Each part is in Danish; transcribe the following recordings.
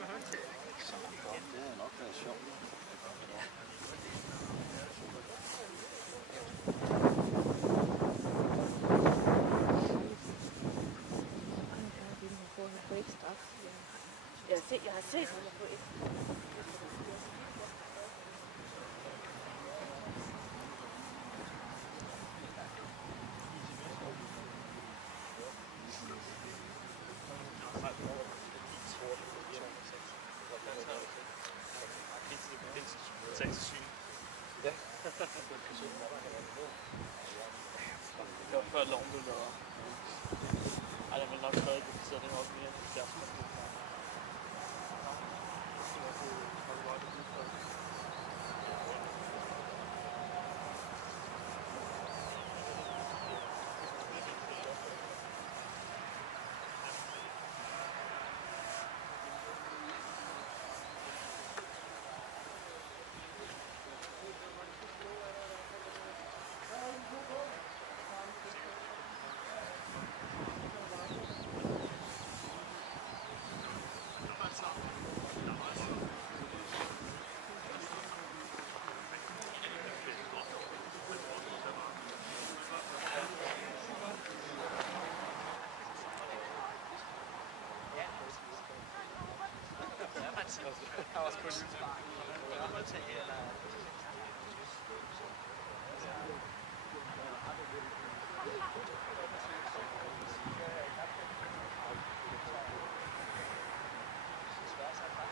Det har nok været sjovt. Jeg har set ham på et. Ja. Det var før loven blev lavet. Ej, der vil nok stadig publiceret det nok mere end 70 minutter. Jeg var også på YouTube.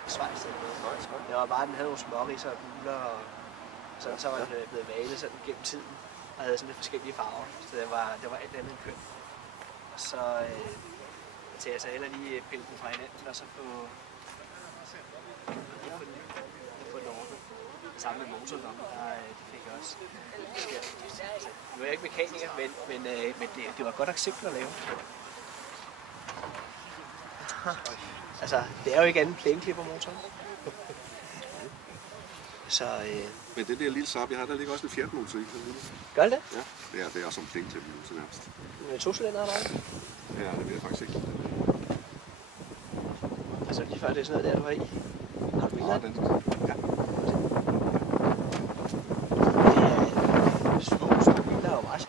Schweiz. Det var bare, den havde nogle småriser og buler, og sådan, så var den blevet malet sådan gennem tiden, og havde sådan lidt forskellige farver, så det var alt andet end kønt. Og så tager jeg så heller lige pille den fra hinanden, og så få den ordnet. Sammen med motoren, det fik jeg også. Nu er jeg ikke mekaniker, men det var et godt eksempel at lave. Altså, det er jo ikke andet plæneklippermotoren. Så, Men det der lille Saab, jeg har, der ligger også en Fiat-motor i. Gør det? Ja, det er som plæneklippermotor nærmest. Med 2-cylinder eller hvad? Ja, det ved jeg faktisk ikke. Altså lige før det er sådan noget der, du har i. Har du billeder? Den. Ja. Små biler er jo meget.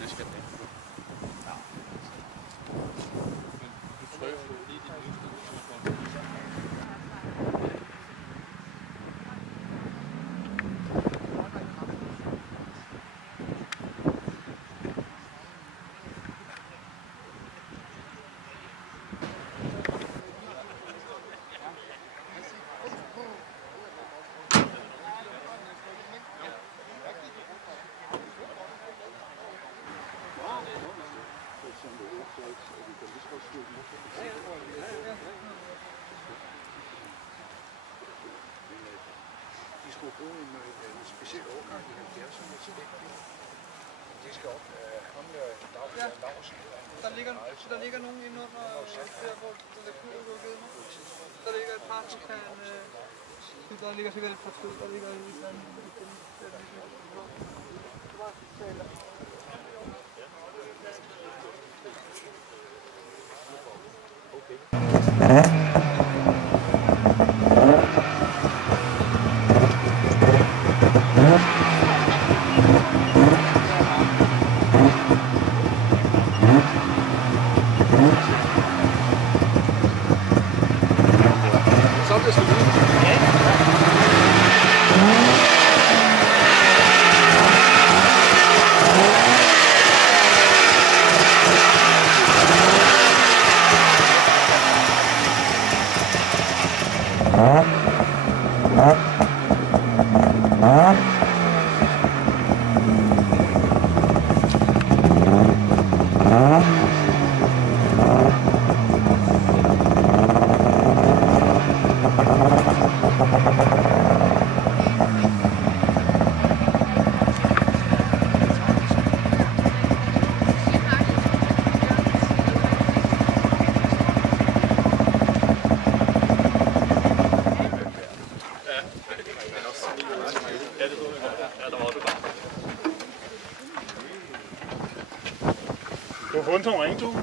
Det skal det. Ja. De skulle bruge en speciel årgang i 70'erne til det. De skal op Larsen. Der ligger nogen inde under der, hvor der kunne gå igennem. Der ligger et par, som kan... Der ligger sikkert et par stykker, der ligger i et andet.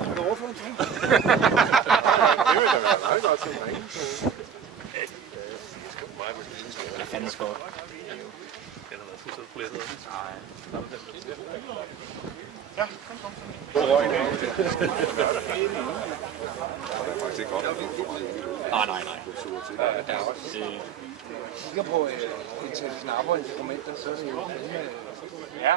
Er du overført til? Det vil da være meget godt som ringe på. Hvad fanden skal jeg? Den har været fuldstændig blæsset. Nej. Det er faktisk ikke godt at få for meget. Nej. Kigger på indtil knapper og instrumenter, så er det jo fandme... Ja.